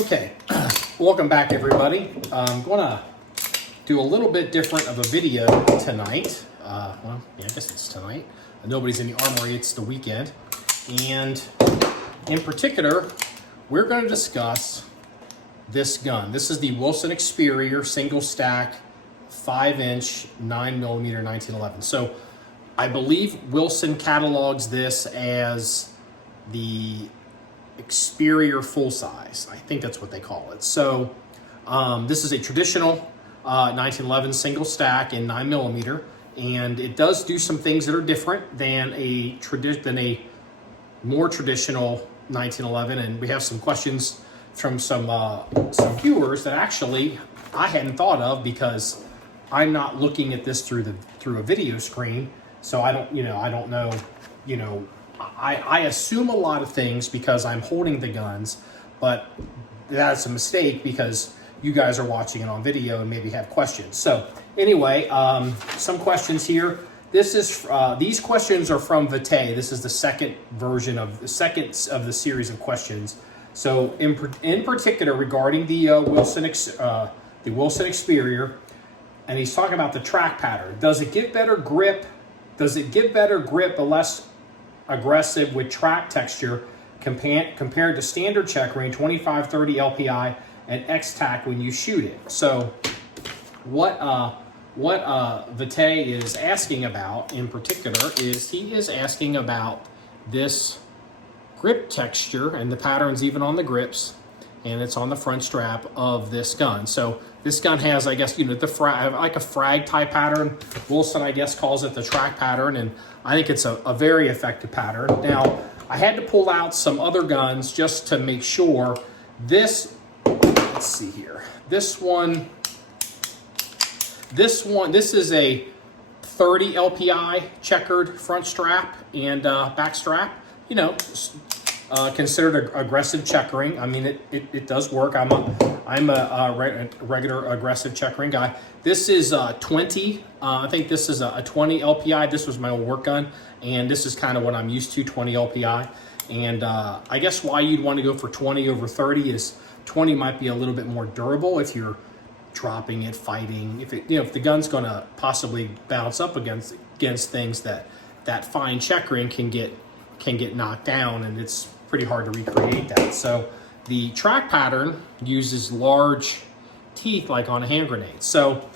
Okay, welcome back everybody. I'm going to do a little bit different of a video tonight. I guess it's tonight. Nobody's in the armory, it's the weekend. And in particular, we're going to discuss this gun. This is the Wilson Experior single stack 5-inch 9mm 1911. So I believe Wilson catalogs this as the Experior full size. I think that's what they call it. So this is a traditional 1911 single stack in 9mm, and it does do some things that are different than a more traditional 1911. And we have some questions from some viewers that actually I hadn't thought of, because I'm not looking at this through a video screen. So I don't know. I assume a lot of things because I'm holding the guns, but that's a mistake because you guys are watching it on video and maybe have questions. So anyway, some questions here. These questions are from Vitae. This is the second of the series of questions. So in particular regarding the Wilson Experior, and he's talking about the track pattern. Does it give better grip? But less aggressive with track texture compared to standard checkering 25-30 LPI and X-Tac when you shoot it? So what Vitae is asking about in particular is he is asking about this grip texture and the patterns even on the grips, and it's on the front strap of this gun. So this gun has, I guess, like a frag type pattern. Wilson, I guess, calls it the track pattern, and I think it's a very effective pattern. Now, I had to pull out some other guns just to make sure. Let's see here. This is a 30 LPI checkered front strap and back strap. Considered aggressive checkering. I mean, it does work. I'm a regular aggressive checkering guy. This is 20. I think this is a 20 LPI. This was my old work gun, and this is kind of what I'm used to, 20 LPI. And I guess why you'd want to go for 20 over 30 is 20 might be a little bit more durable if you're dropping it, fighting. If the gun's going to possibly bounce up against things that fine checkering can get knocked down, and it's pretty hard to recreate that. So the track pattern uses large teeth like on a hand grenade. So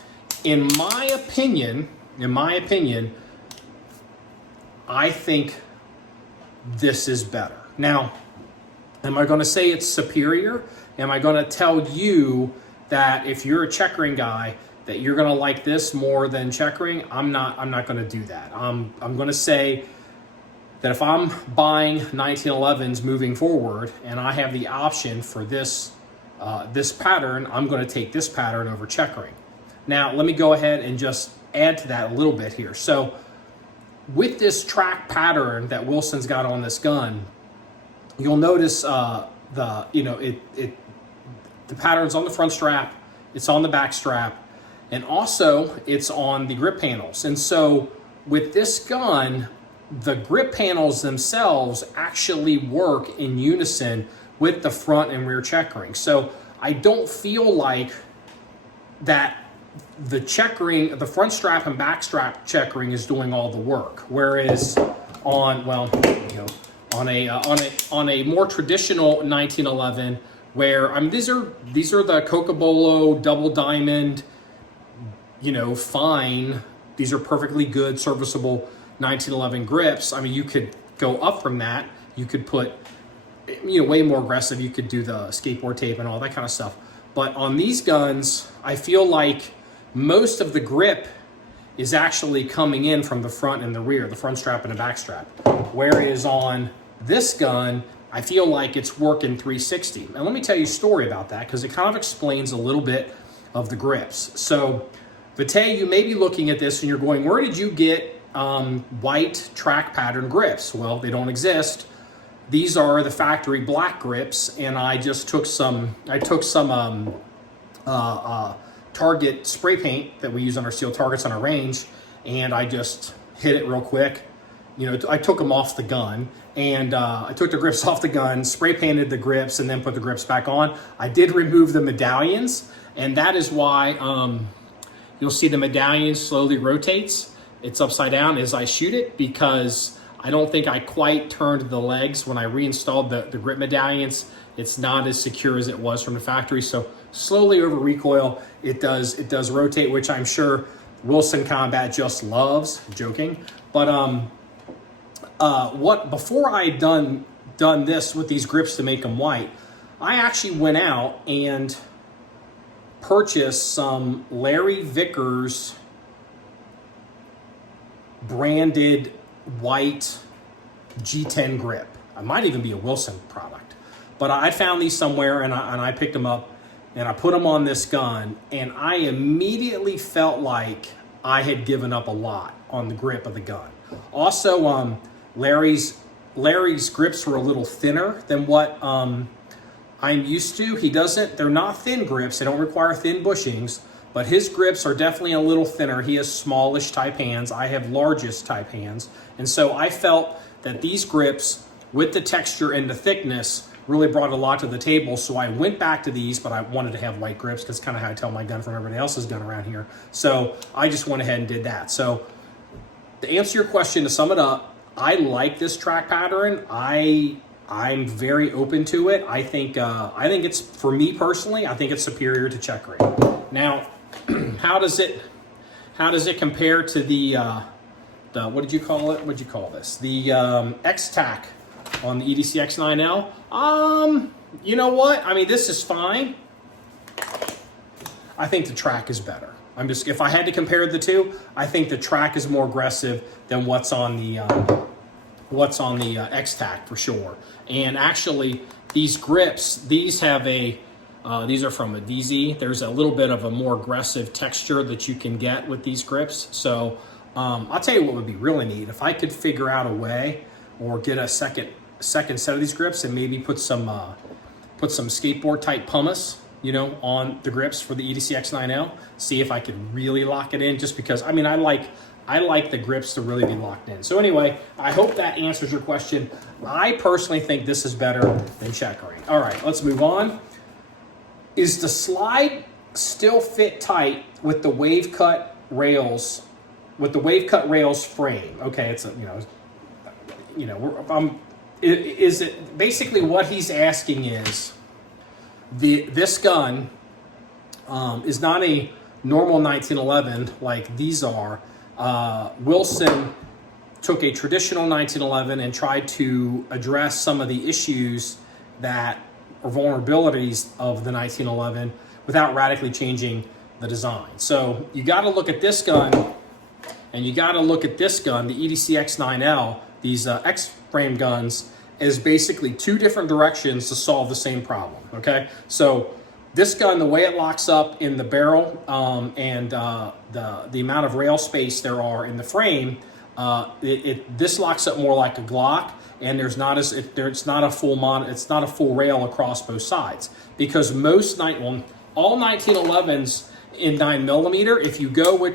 in my opinion, I think this is better. Now, am I going to say it's superior? Am I going to tell you that if you're a checkering guy that you're going to like this more than checkering? I'm not going to do that. I'm going to say that if I'm buying 1911s moving forward and I have the option for this pattern, I'm going to take this pattern over checkering. Now, let me go ahead and just add to that a little bit here. So with this track pattern that Wilson's got on this gun, you'll notice the pattern's on the front strap, it's on the back strap, and also it's on the grip panels. And so with this gun, the grip panels themselves actually work in unison with the front and rear checkering. So I don't feel like that the front strap and back strap checkering is doing all the work. Whereas on a more traditional 1911, where these are the Cocobolo double diamond, fine. These are perfectly good, serviceable 1911 grips. I mean, you could go up from that. You could put, way more aggressive. You could do the skateboard tape and all that kind of stuff. But on these guns, I feel like most of the grip is actually coming in from the front and the rear, the front strap and the back strap. Whereas on this gun, I feel like it's working 360. And let me tell you a story about that, because it kind of explains a little bit of the grips. So, Vitae, you may be looking at this and you're going, where did you get white track pattern grips? Well, they don't exist. These are the factory black grips, and I just took some Target spray paint that we use on our steel targets on our range, and I just hit it real quick, I took them off the gun, and I took the grips off the gun, spray painted the grips, and then put the grips back on. I did remove the medallions, and that is why you'll see the medallion slowly rotates. It's upside down as I shoot it, because I don't think I quite turned the legs when I reinstalled the grip medallions. It's not as secure as it was from the factory. So slowly over recoil, it does rotate, which I'm sure Wilson Combat just loves. Joking. But before I had done this with these grips to make them white, I actually went out and purchased some Larry Vickers branded white G10 grip. It might even be a Wilson product, but I found these somewhere, and I picked them up, and I put them on this gun, and I immediately felt like I had given up a lot on the grip of the gun. Also, Larry's grips were a little thinner than what I'm used to. They're not thin grips. They don't require thin bushings, but his grips are definitely a little thinner. He has smallish type hands. I have largest type hands. And so I felt that these grips, with the texture and the thickness, really brought a lot to the table. So I went back to these, but I wanted to have white grips, because kind of how I tell my gun from everybody else's gun around here. So I just went ahead and did that. So to answer your question, to sum it up, I like this track pattern. I'm very open to it. I think it's, for me personally, I think it's superior to Checkering. Now, how does it compare to the what did you call it? What'd you call this? The X-Tac on the EDC X9L. You know what? I mean, this is fine. I think the track is better. If I had to compare the two, I think the track is more aggressive than what's on the X-Tac for sure. And actually, these grips, these are from a DZ. There's a little bit of a more aggressive texture that you can get with these grips. So I'll tell you what would be really neat. If I could figure out a way, or get a second set of these grips, and maybe put some skateboard type pumice, on the grips for the EDC X9L. See if I could really lock it in, just because, I like the grips to really be locked in. So anyway, I hope that answers your question. I personally think this is better than Checkering. All right, let's move on. Is the slide still fit tight with the wave cut rails? With the wave cut rails frame? Okay, it's is it basically what he's asking is this gun is not a normal 1911 like these are. Wilson took a traditional 1911 and tried to address some of the issues or vulnerabilities of the 1911 without radically changing the design. So you got to look at this gun, and you got to look at this gun, the EDC X9L, these X-frame guns, as basically two different directions to solve the same problem, okay? So this gun, the way it locks up in the barrel and the amount of rail space there are in the frame, this locks up more like a Glock, and it's not a full rail across both sides, because all 1911s in 9mm, if you go with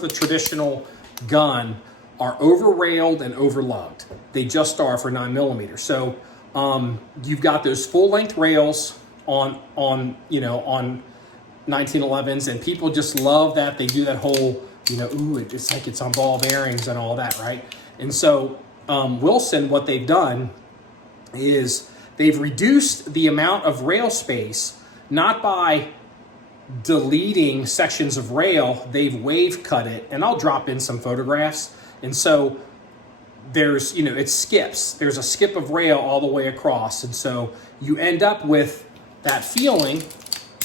the traditional gun, are over railed and over lugged. They just are for 9mm. So you've got those full length rails on 1911s, and people just love that. They do that whole, it's like it's on ball bearings and all that, right? And so Wilson, what they've done is they've reduced the amount of rail space, not by deleting sections of rail, they've wave cut it, and I'll drop in some photographs. And so there's, it skips. There's a skip of rail all the way across, and so you end up with that feeling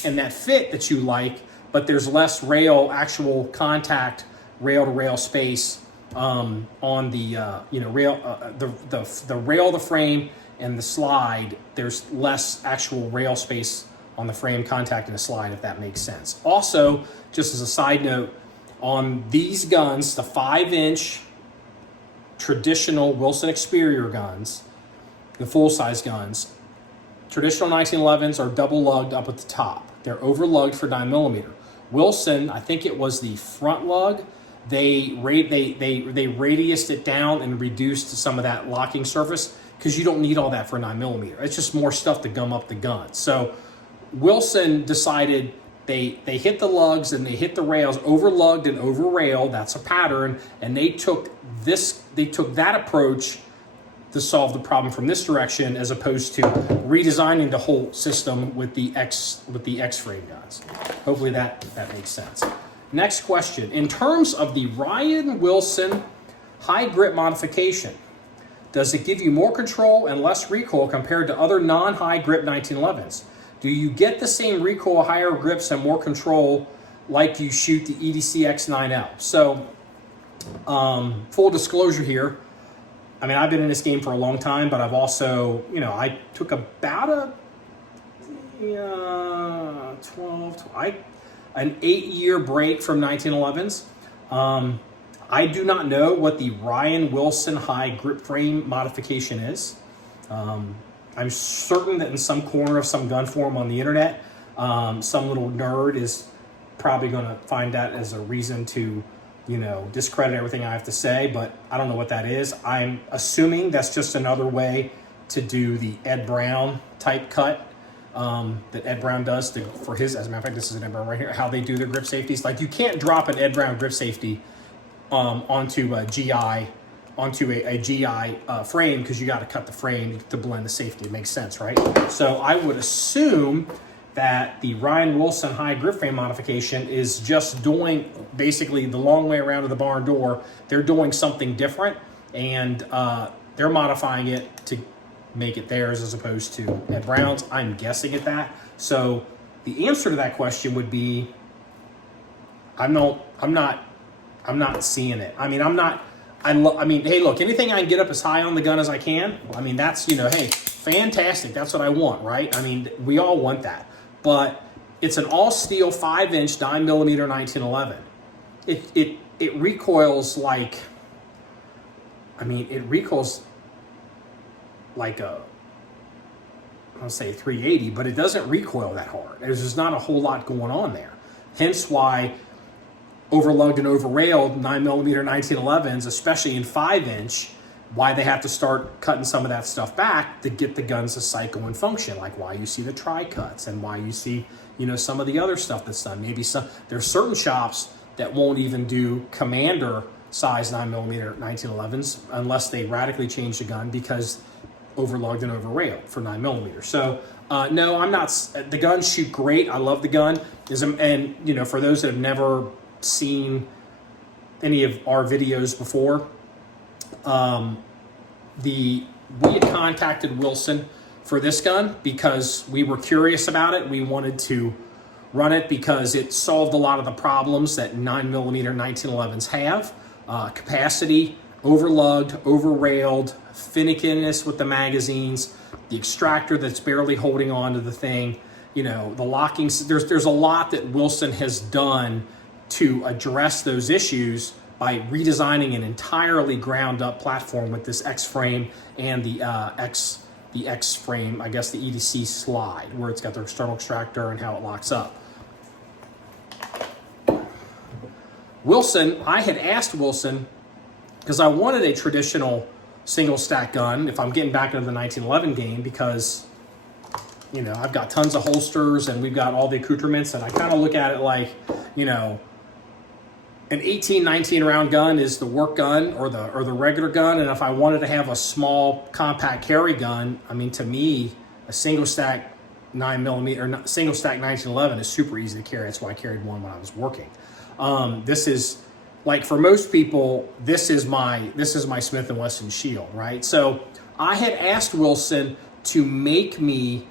and that fit that you like, but there's less actual contact, rail-to-rail space on the rail of the frame and the slide. There's less actual rail space on the frame contacting the slide, if that makes sense. Also, just as a side note, on these guns, the 5-inch traditional Wilson Experior guns, the full-size guns, traditional 1911s are double lugged up at the top. They're over lugged for 9mm. Wilson, I think it was the front lug, they radiused it down and reduced some of that locking surface, because you don't need all that for a 9mm. It's just more stuff to gum up the gun. So Wilson decided they hit the lugs and they hit the rails, over lugged and over railed. That's a pattern, and they took that approach to solve the problem from this direction, as opposed to redesigning the whole system with the X-frame guns. Hopefully that makes sense. Next question. In terms of the Ryan Wilson high grip modification, does it give you more control and less recoil compared to other non-high grip 1911s? Do you get the same recoil, higher grips, and more control like you shoot the EDC X9L? So, full disclosure here, I mean, I've been in this game for a long time, but I've also, I took about an 8-year break from 1911s. I do not know what the Ryan Wilson high grip frame modification is. I'm certain that in some corner of some gun forum on the internet, some little nerd is probably going to find that as a reason to, discredit everything I have to say, but I don't know what that is. I'm assuming that's just another way to do the Ed Brown type cut that Ed Brown does for his, as a matter of fact, this is an Ed Brown right here, how they do their grip safeties. Like, you can't drop an Ed Brown grip safety onto a GI frame, because you got to cut the frame to blend the safety. It makes sense, right? So I would assume that the Ryan Wilson high grip frame modification is just doing basically the long way around to the barn door. They're doing something different, and they're modifying it to make it theirs as opposed to Ed Brown's. I'm guessing at that. So the answer to that question would be, I'm not seeing it. I mean, hey, look, anything I can get up as high on the gun as I can, I mean, that's, hey, fantastic. That's what I want, right? I mean, we all want that. But it's an all-steel 5-inch 9mm 1911. It recoils like, it recoils like I'll say 380, but it doesn't recoil that hard. There's just not a whole lot going on there. Hence why overlugged and over-railed 9mm 1911s, especially in 5-inch, why they have to start cutting some of that stuff back to get the guns to cycle and function, like why you see the tri-cuts and why you see, some of the other stuff that's done. Maybe there's certain shops that won't even do commander size 9mm 1911s unless they radically change the gun, because overlugged and over-railed for 9mm. So no, I'm not. The guns shoot great. I love the gun. And for those that have never seen any of our videos before, we had contacted Wilson for this gun because we were curious about it. We wanted to run it because it solved a lot of the problems that 9mm 1911s have. Capacity, overlugged, over-railed, finickiness with the magazines, the extractor that's barely holding on to the thing, the locking. There's a lot that Wilson has done to address those issues by redesigning an entirely ground-up platform with this X-frame and the X-frame, I guess the EDC slide, where it's got the external extractor and how it locks up. Wilson, I had asked Wilson, because I wanted a traditional single-stack gun if I'm getting back into the 1911 game, because, I've got tons of holsters and we've got all the accoutrements, and I kind of look at it like, an 18, 19 round gun is the work gun or the regular gun. And if I wanted to have a small compact carry gun, to me, a single stack 9mm or single stack 1911 is super easy to carry. That's why I carried one when I was working. This is like, for most people, this is my Smith & Wesson Shield, right? So I had asked Wilson to make me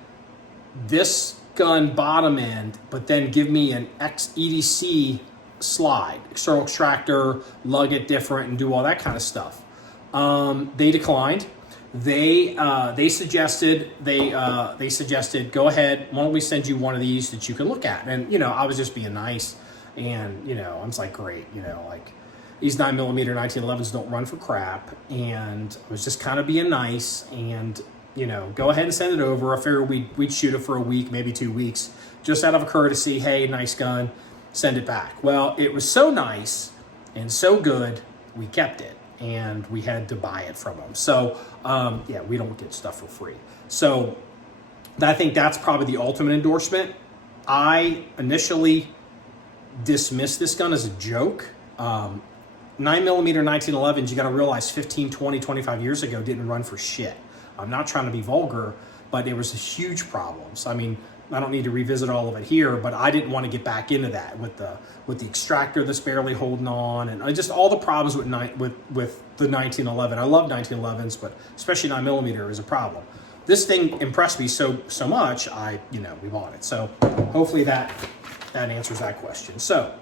this gun bottom end, but then give me an EDC slide, external extractor, lug it different, and do all that kind of stuff. They declined. They suggested go ahead. Why don't we send you one of these that you can look at? And I was just being nice, and I was like, great, like these 9mm 1911s don't run for crap, and I was just kind of being nice, and go ahead and send it over. I figured we'd shoot it for a week, maybe 2 weeks, just out of a courtesy. Hey, nice gun. Send it back. Well, it was so nice and so good, we kept it, and we had to buy it from them. So, yeah, we don't get stuff for free. So I think that's probably the ultimate endorsement. I initially dismissed this gun as a joke. 9mm 1911s, you got to realize 15, 20, 25 years ago didn't run for shit. I'm not trying to be vulgar, but there was huge problems. I mean, I don't need to revisit all of it here, but I didn't want to get back into that with the extractor that's barely holding on, and just all the problems with the 1911. I love 1911s, but especially 9mm is a problem. This thing impressed me so much, we bought it. So hopefully that answers that question. So,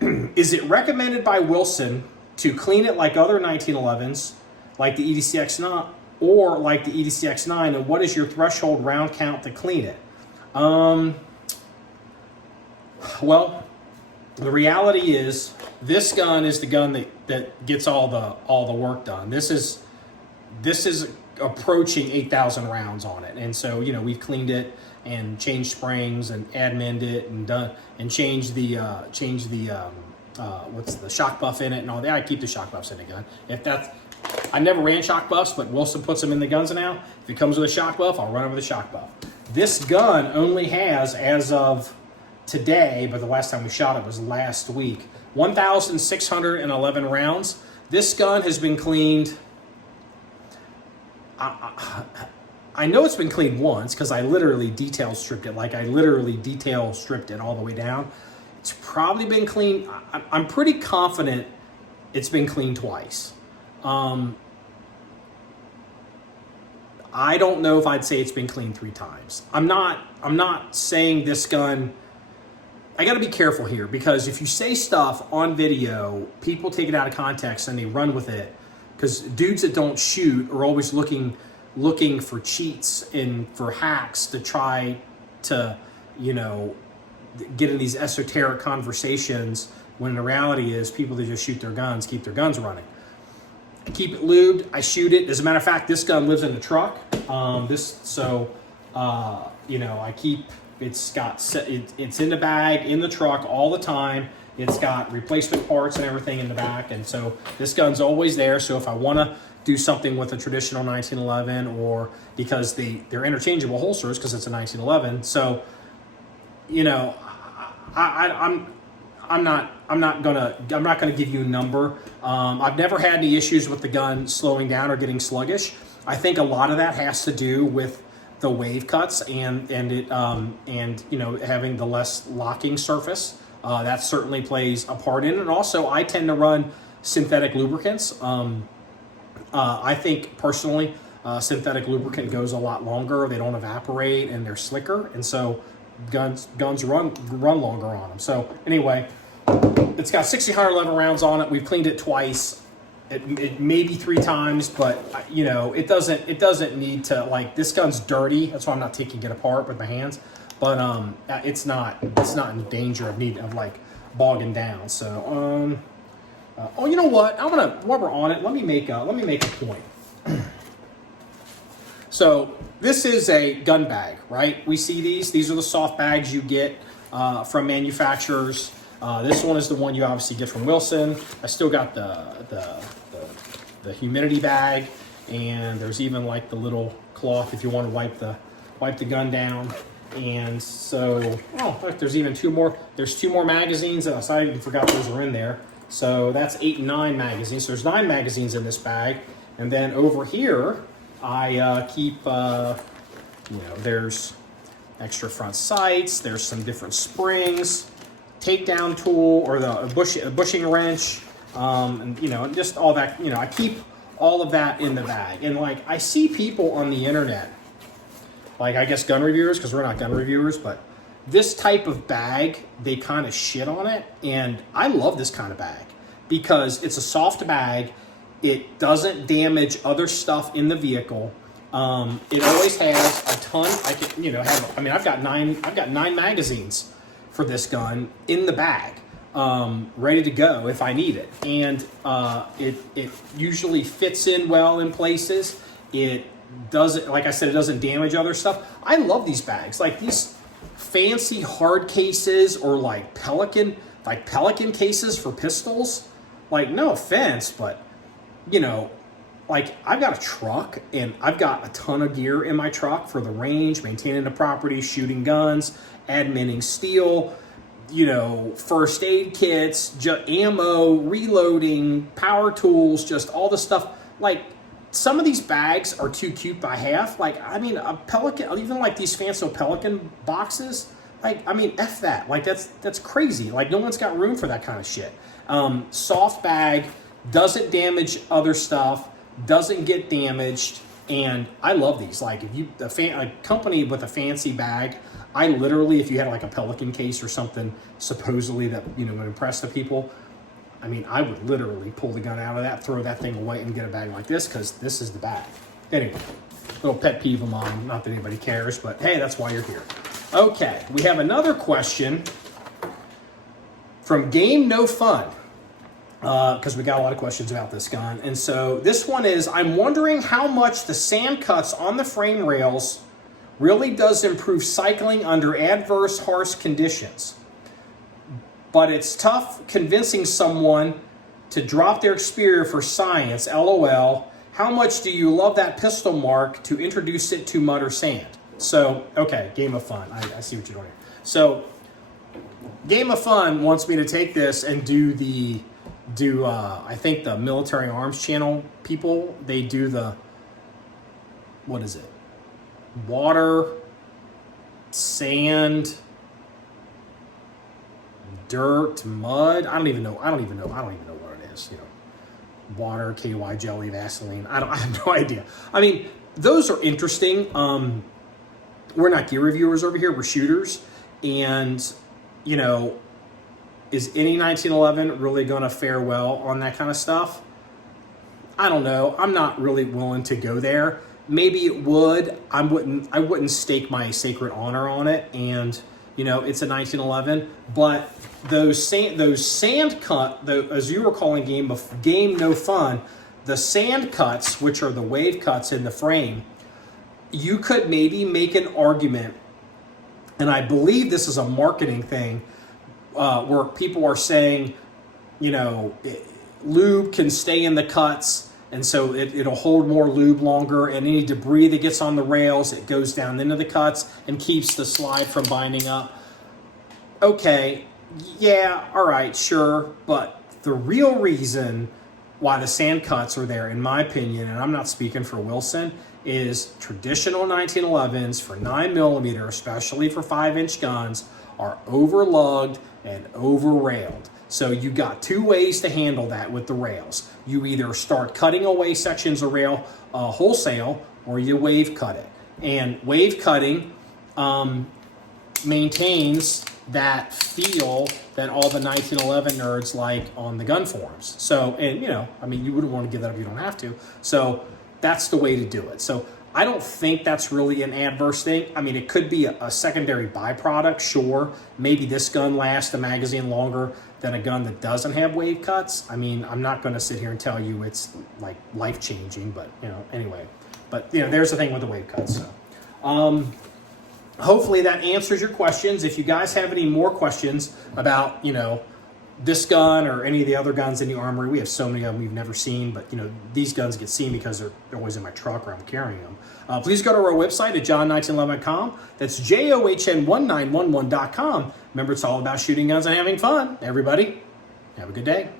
is it recommended by Wilson to clean it like other 1911s, like the EDCX9, or like the EDCX9, and what is your threshold round count to clean it? Well, the reality is this gun is the gun that gets all the work done. This is approaching 8,000 rounds on it, and so we've cleaned it and changed springs and admined it and done and changed the what's the shock buff in it and all that. I keep the shock buffs in the gun. I never ran shock buffs, but Wilson puts them in the guns now. If it comes with a shock buff, I'll run over the shock buff. This gun only has, as of today, but the last time we shot it was last week, 1,611 rounds. This gun has been cleaned. I know it's been cleaned once because I literally detail stripped it. I literally detail stripped it all the way down. It's probably been cleaned. I'm pretty confident it's been cleaned twice. I don't know if I'd say it's been cleaned 3 times. I'm not saying this gun. I got to be careful here, because if you say stuff on video, people take it out of context and they run with it. Because dudes that don't shoot are always looking for cheats and for hacks to try to, get in these esoteric conversations, when the reality is people that just shoot their guns keep their guns running. I keep it lubed. I shoot it. As a matter of fact, this gun lives in the truck. I keep. It's in the bag in the truck all the time. It's got replacement parts and everything in the back, and so this gun's always there. So if I want to do something with a traditional 1911, or because they're interchangeable holsters because it's a 1911, so I'm not gonna give you a number. I've never had any issues with the gun slowing down or getting sluggish. I think a lot of that has to do with the wave cuts and having the less locking surface. That certainly plays a part in it. And also, I tend to run synthetic lubricants. I think personally, synthetic lubricant goes a lot longer. They don't evaporate and they're slicker, and so guns run longer on them. So anyway, it's got 1,611 rounds on it. We've cleaned it twice. It maybe 3 times, but it doesn't need to. This gun's dirty. That's why I'm not taking it apart with my hands. But it's not in danger of bogging down. So you know what? While we're on it, let me make a point. So this is a gun bag, right? We see these. These are the soft bags you get from manufacturers. This one is the one you obviously get from Wilson. I still got the humidity bag, and there's even the little cloth if you want to wipe the gun down. And so, there's even 2 more. There's 2 more magazines. I even forgot those are in there. So that's 8 and 9 magazines. So there's 9 magazines in this bag. And then over here, I keep, there's extra front sights. There's some different springs, takedown tool, or the bushing wrench, and just all that. I keep all of that in the bag. And I see people on the internet, I guess gun reviewers, because we're not gun reviewers, but this type of bag, they kind of shit on it. And I love this kind of bag because it's a soft bag. It doesn't damage other stuff in the vehicle. It always has a ton. I've got 9 magazines for this gun in the bag, ready to go if I need it. And it usually fits in well in places. It doesn't, like I said, it doesn't damage other stuff. I love these bags. These fancy hard cases or Pelican, like Pelican cases for pistols, like, no offense, but, you know, like, I've got a truck, and I've got a ton of gear in my truck for the range, maintaining the property, shooting guns, adminning steel, you know, first aid kits, ammo, reloading, power tools, just all the stuff. Like, some of these bags are too cute by half. Like, I mean, a Pelican, even like these fancy Pelican boxes, like, I mean, F that. Like, that's crazy. Like, no one's got room for that kind of shit. Soft bag, doesn't damage other stuff, doesn't get damaged, and I love these. Like, if you a company with a fancy bag, I literally, if you had like a Pelican case or something, supposedly that, you know, would impress the people, I mean, I would literally pull the gun out of that, throw that thing away, and get a bag like this, because this is the bag. Anyway, little pet peeve of mine. Not that anybody cares, but hey, that's why you're here. Okay, we have another question from Game No Fun, because we got a lot of questions about this gun. And so this one is, I'm wondering how much the sand cuts on the frame rails really does improve cycling under adverse harsh conditions. But it's tough convincing someone to drop their Experior for science, LOL. How much do you love that pistol, Mark, to introduce it to mud or sand? So, okay, Game of Fun. I see what you're doing here. So, Game of Fun wants me to take this and I think the Military Arms Channel people, they do the, what is it? Water, sand, dirt, mud. I don't even know what it is. You know, water, KY jelly, Vaseline. I have no idea. I mean, those are interesting. We're not gear reviewers over here. We're shooters, and you know, is any 1911 really going to fare well on that kind of stuff? I don't know. I'm not really willing to go there. Maybe it would. I wouldn't stake my sacred honor on it. And you know, it's a 1911. But those sand cut, as you were calling Game No Fun, the sand cuts, which are the wave cuts in the frame, you could maybe make an argument, and I believe this is a marketing thing, where people are saying, you know, lube can stay in the cuts, and so it'll hold more lube longer, and any debris that gets on the rails, it goes down into the cuts and keeps the slide from binding up. Okay, yeah, all right, sure, but the real reason why the sand cuts are there, in my opinion, and I'm not speaking for Wilson, is traditional 1911s for 9mm, especially for 5-inch guns, are overlugged and over-railed. So you got two ways to handle that with the rails. You either start cutting away sections of rail wholesale, or you wave cut it. And wave cutting maintains that feel that all the 1911 nerds like on the gun forums. So, and you know, I mean, you wouldn't want to give that up, you don't have to. So that's the way to do it. So I don't think that's really an adverse thing. I mean, it could be a secondary byproduct, sure. Maybe this gun lasts the magazine longer than a gun that doesn't have wave cuts. I mean, I'm not going to sit here and tell you it's like life-changing, but you know, anyway. But you know, there's the thing with the wave cuts. So, hopefully that answers your questions. If you guys have any more questions about, you know, this gun or any of the other guns in the armory, we have so many of them we've never seen, but you know, these guns get seen because they're always in my truck or I'm carrying them. Please go to our website at John1911.com. That's JOHN1911.com. Remember, it's all about shooting guns and having fun. Everybody, have a good day.